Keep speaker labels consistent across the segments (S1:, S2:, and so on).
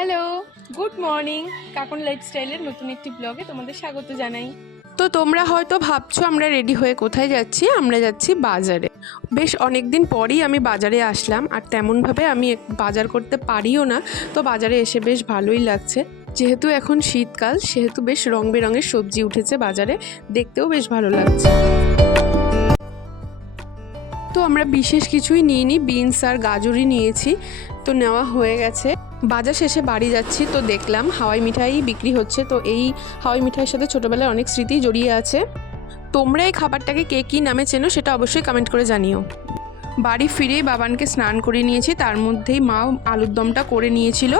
S1: Hello, good morning. কাকন লাইফস্টাইলের নতুন একটি ব্লগে তোমাদের স্বাগত জানাই।
S2: তো তোমরা হয়তো ভাবছ আমরা রেডি হয়ে কোথায় যাচ্ছি? আমরা যাচ্ছি বাজারে। বেশ অনেক দিন পরই আমি বাজারে আসলাম, আর তেমনভাবে আমি বাজার করতে পারিও না, তো বাজারে এসে বেশ ভালোই লাগছে। যেহেতু এখন শীতকাল, সেহেতু বেশ রং বেরঙের সবজি উঠেছে বাজারে, দেখতেও বেশ ভালো লাগছে। তো আমরা বিশেষ কিছুই নিইনি, বিনস আর গাজরই নিয়েছি, তো নেওয়া হয়ে গেছে। বাজার শেষে বাড়ি যাচ্ছি, তো দেখলাম হাওয়াই মিঠাই বিক্রি হচ্ছে। তো এই হাওয়াই মিঠাইয়ের সাথে ছোটোবেলায় অনেক স্মৃতি জড়িয়ে আছে। তোমরা এই খাবারটাকে কে কী নামে চেনো সেটা অবশ্যই কমেন্ট করে জানিও। বাড়ি ফিরেই বাবানকে স্নান করে নিয়েছি, তার মধ্যেই মা আলুর দমটা করে নিয়েছিল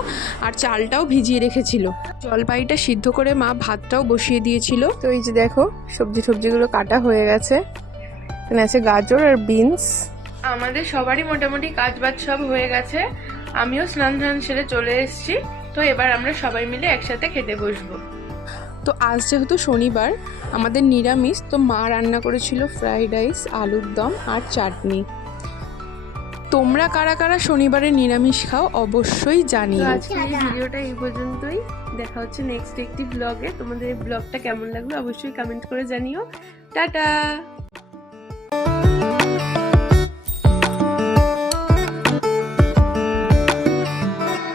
S2: আর চালটাও ভিজিয়ে রেখেছিল। জলপাইটা সিদ্ধ করে মা ভাতটাও বসিয়ে দিয়েছিল। তো এই যে দেখো, সবজি সবজিগুলো কাটা হয়ে গেছে। আছে গাজর আর বিনস।
S1: আমাদের সবারই মোটামুটি কাজ বাজ সব হয়ে গেছে। আমিও স্নান ধান সেরে চলে এসেছি। তো এবার আমরা সবাই মিলে একসাথে খেতে বসবো।
S2: তো আজ যেহেতু শনিবার আমাদের নিরামিষ তো মা রান্না করেছিল ফ্রাইড রাইস আলুর দম আর চাটনি। তোমরা কারা কারা শনিবারে নিরামিষ খাও অবশ্যই
S1: তো
S2: জানিও
S1: আজকে এই ভিডিওটা এই পর্যন্তই। দেখা হচ্ছে নেক্সট একটি ব্লগে তোমাদের এই ব্লগটা কেমন লাগল অবশ্যই কমেন্ট করে জানিও। টাটা!